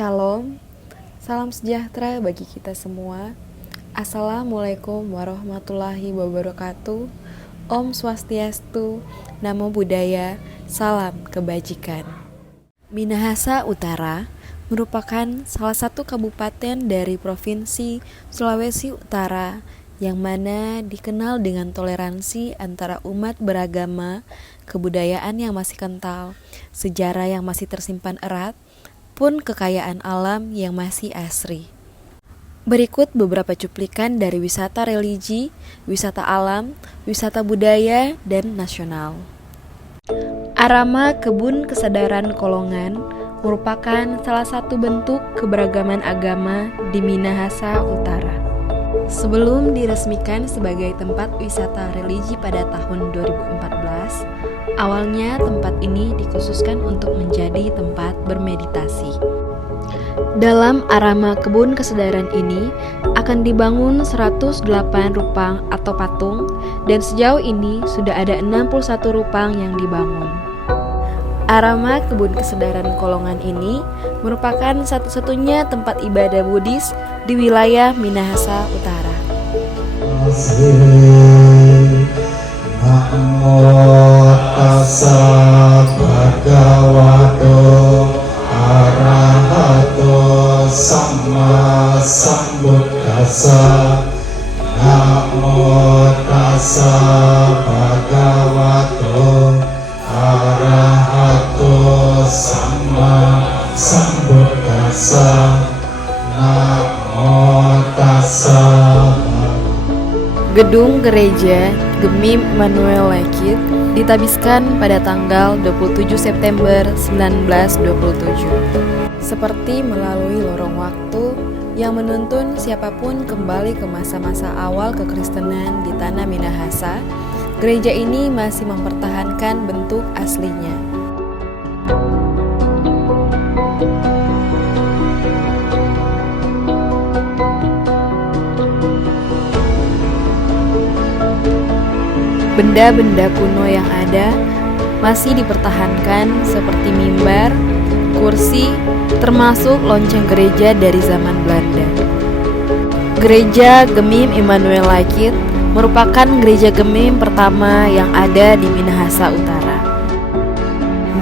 Shalom, salam sejahtera bagi kita semua. Assalamualaikum warahmatullahi wabarakatuh. Om Swastiastu, Namo Buddhaya, salam kebajikan. Minahasa Utara merupakan salah satu kabupaten dari Provinsi Sulawesi Utara yang mana dikenal dengan toleransi antara umat beragama, kebudayaan yang masih kental, sejarah yang masih tersimpan erat, pun kekayaan alam yang masih asri. Berikut beberapa cuplikan dari wisata religi, wisata alam, wisata budaya, dan nasional. Arama Kebun Kesadaran Kolongan merupakan salah satu bentuk keberagaman agama di Minahasa Utara. Sebelum diresmikan sebagai tempat wisata religi pada tahun 2014, awalnya tempat ini dikhususkan untuk menjadi tempat bermeditasi. Dalam Arama Kebun Kesadaran ini akan dibangun 108 rupang atau patung, dan sejauh ini sudah ada 61 rupang yang dibangun. Arama Kebun Kesadaran Kolongan ini merupakan satu-satunya tempat ibadah Buddhis di wilayah Minahasa Utara. Namo tassa bhagavato arahato samma sambuddhassa. Namo tassa bhagavato arahato samma sambuddhassa. Namo tassa. Gedung Gereja Gemim Immanuel Lakit ditabiskan pada tanggal 27 September 1927. Seperti melalui lorong waktu yang menuntun siapapun kembali ke masa-masa awal kekristenan di tanah Minahasa, gereja ini masih mempertahankan bentuk aslinya. Benda-benda kuno yang ada masih dipertahankan seperti mimbar, kursi, termasuk lonceng gereja dari zaman Belanda. Gereja Gemim Immanuel Lakit merupakan gereja Gemim pertama yang ada di Minahasa Utara.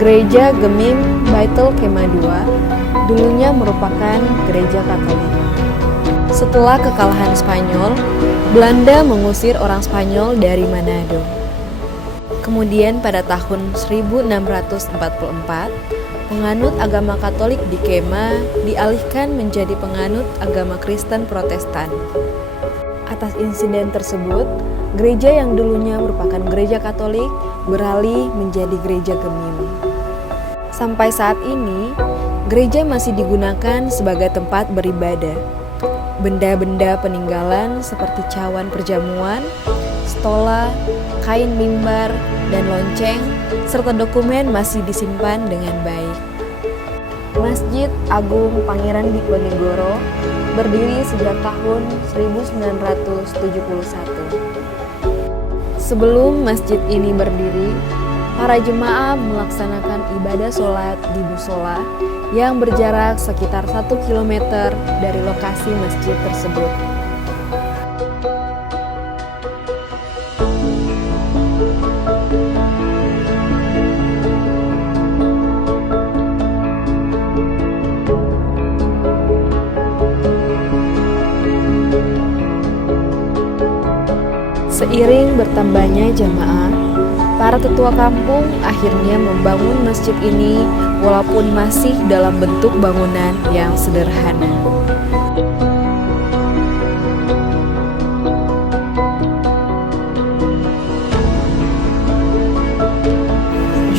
Gereja Gemim Baitul Kema II dulunya merupakan gereja Katolik. Setelah kekalahan Spanyol, Belanda mengusir orang Spanyol dari Manado. Kemudian pada tahun 1644, penganut agama Katolik di Kema dialihkan menjadi penganut agama Kristen Protestan. Atas insiden tersebut, gereja yang dulunya merupakan gereja Katolik beralih menjadi gereja Gemim. Sampai saat ini, gereja masih digunakan sebagai tempat beribadah. Benda-benda peninggalan seperti cawan perjamuan, stola, kain mimbar, dan lonceng, serta dokumen masih disimpan dengan baik. Masjid Agung Pangeran Diponegoro berdiri sejak tahun 1971. Sebelum masjid ini berdiri, para jemaah melaksanakan ibadah sholat di musola yang berjarak sekitar 1 km dari lokasi masjid tersebut. Seiring bertambahnya jamaah, para tetua kampung akhirnya membangun masjid ini walaupun masih dalam bentuk bangunan yang sederhana.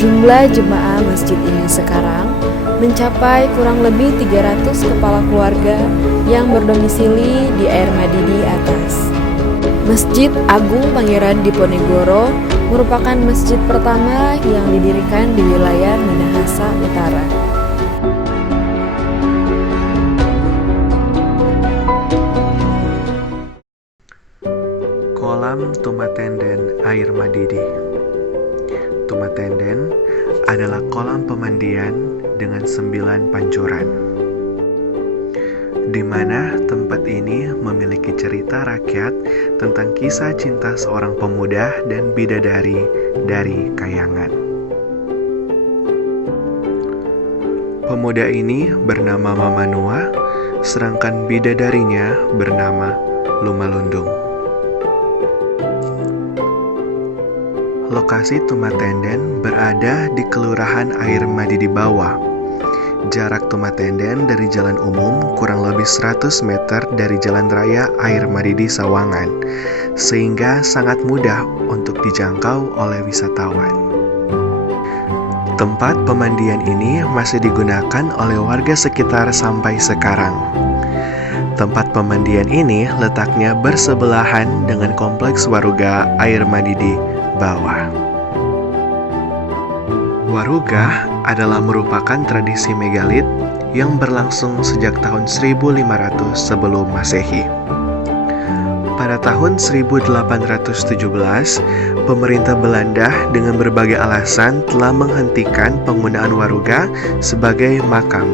Jumlah jemaah masjid ini sekarang mencapai kurang lebih 300 kepala keluarga yang berdomisili di Air Madidi atas. Masjid Agung Pangeran Diponegoro merupakan masjid pertama yang didirikan di wilayah Minahasa Utara. Kolam Tumatenden Air Madidi. Tumatenden adalah kolam pemandian dengan 9 pancuran. di mana tempat ini memiliki cerita rakyat tentang kisah cinta seorang pemuda dan bidadari dari Kayangan. Pemuda ini bernama Mamanua, sedangkan bidadarinya bernama Lumalundung. Lokasi Tumatenden berada di Kelurahan Air Madidi Bawah. Jarak Tumatenden dari jalan umum kurang lebih 100 meter dari jalan raya Air Madidi Sawangan, sehingga sangat mudah untuk dijangkau oleh wisatawan. Tempat pemandian ini masih digunakan oleh warga sekitar sampai sekarang. Tempat pemandian ini letaknya bersebelahan dengan kompleks Waruga Air Madidi Bawah. Waruga adalah merupakan tradisi megalit yang berlangsung sejak tahun 1500 sebelum Masehi. Pada tahun 1817, pemerintah Belanda dengan berbagai alasan telah menghentikan penggunaan Waruga sebagai makam.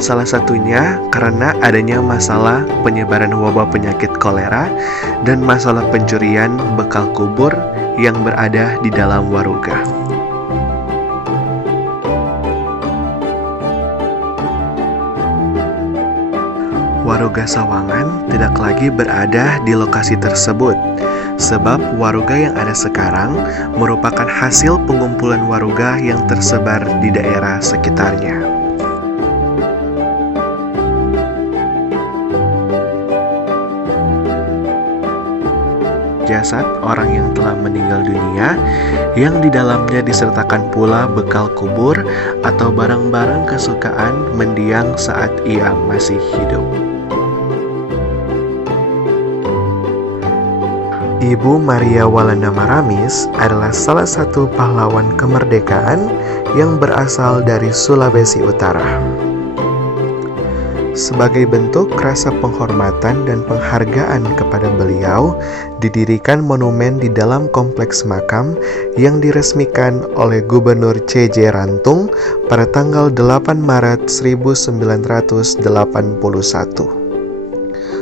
Salah satunya karena adanya masalah penyebaran wabah penyakit kolera dan masalah pencurian bekal kubur yang berada di dalam Waruga. Waruga Sawangan tidak lagi berada di lokasi tersebut, sebab waruga yang ada sekarang merupakan hasil pengumpulan waruga yang tersebar di daerah sekitarnya. Jasad orang yang telah meninggal dunia, yang di dalamnya disertakan pula bekal kubur atau barang-barang kesukaan mendiang saat ia masih hidup. Ibu Maria Walanda Maramis adalah salah satu pahlawan kemerdekaan yang berasal dari Sulawesi Utara. Sebagai bentuk rasa penghormatan dan penghargaan kepada beliau, didirikan monumen di dalam kompleks makam yang diresmikan oleh Gubernur C.J. Rantung pada tanggal 8 Maret 1981.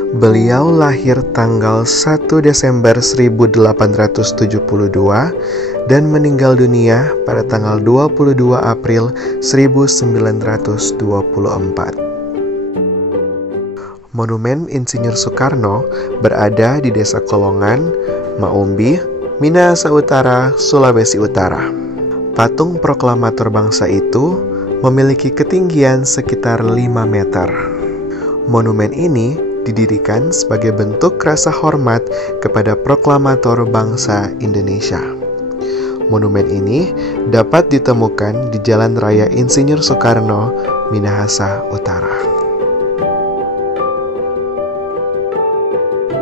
Beliau lahir tanggal 1 Desember 1872 dan meninggal dunia pada tanggal 22 April 1924. Monumen Insinyur Soekarno berada di Desa Kolongan, Maumbi, Minahasa Utara, Sulawesi Utara. Patung proklamator bangsa itu memiliki ketinggian sekitar 5 meter. Monumen ini didirikan sebagai bentuk rasa hormat kepada proklamator bangsa Indonesia. Monumen ini dapat ditemukan di Jalan Raya Insinyur Soekarno, Minahasa Utara.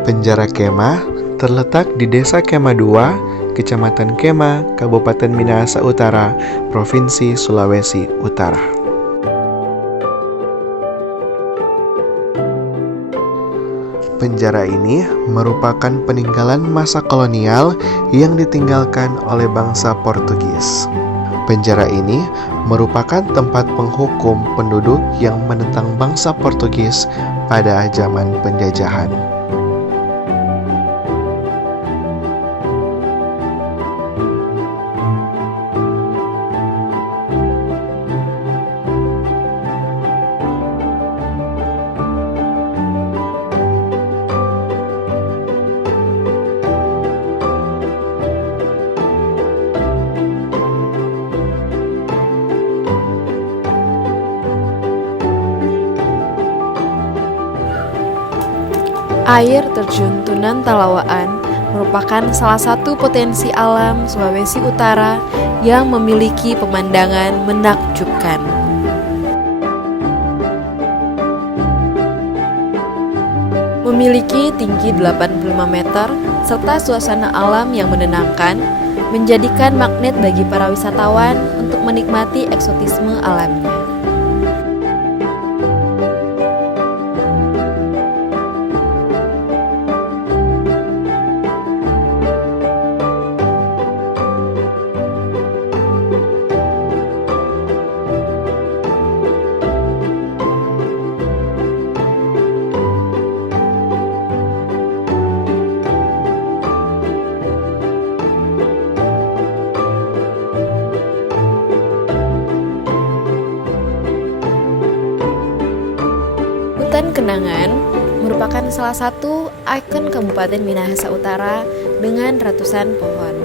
Penjara Kemah terletak di Desa Kemah 2, Kecamatan Kemah, Kabupaten Minahasa Utara, Provinsi Sulawesi Utara. Penjara ini merupakan peninggalan masa kolonial yang ditinggalkan oleh bangsa Portugis. Penjara ini merupakan tempat penghukum penduduk yang menentang bangsa Portugis pada zaman penjajahan. Air terjun Tunan Talawaan merupakan salah satu potensi alam Sulawesi Utara yang memiliki pemandangan menakjubkan. Memiliki tinggi 85 meter serta suasana alam yang menenangkan, menjadikan magnet bagi para wisatawan untuk menikmati eksotisme alamnya. Hutan Kenangan merupakan salah satu ikon Kabupaten Minahasa Utara dengan ratusan pohon.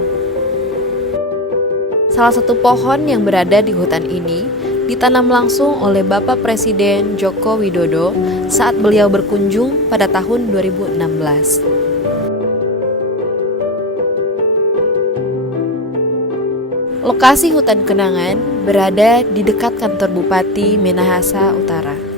Salah satu pohon yang berada di hutan ini ditanam langsung oleh Bapak Presiden Joko Widodo saat beliau berkunjung pada tahun 2016. Lokasi Hutan Kenangan berada di dekat kantor Bupati Minahasa Utara.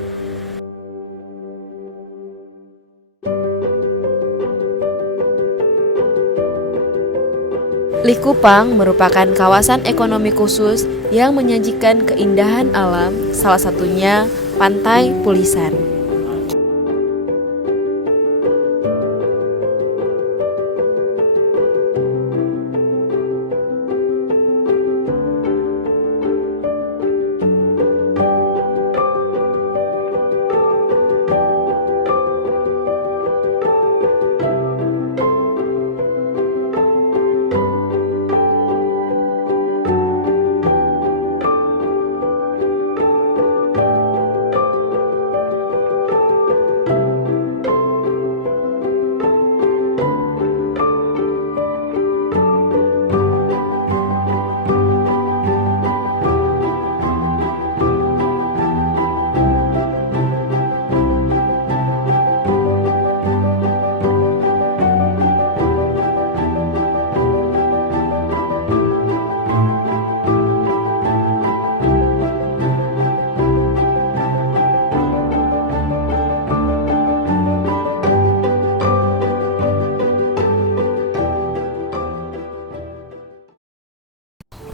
Likupang merupakan kawasan ekonomi khusus yang menyajikan keindahan alam, salah satunya Pantai Pulisan.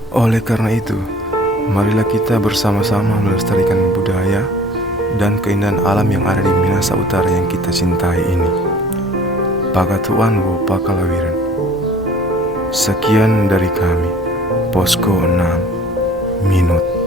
Oleh karena itu, marilah kita bersama-sama melestarikan budaya dan keindahan alam yang ada di Minahasa Utara yang kita cintai ini. Pagatuan wo pakalawiran. Sekian dari kami, Posko 6 Minut.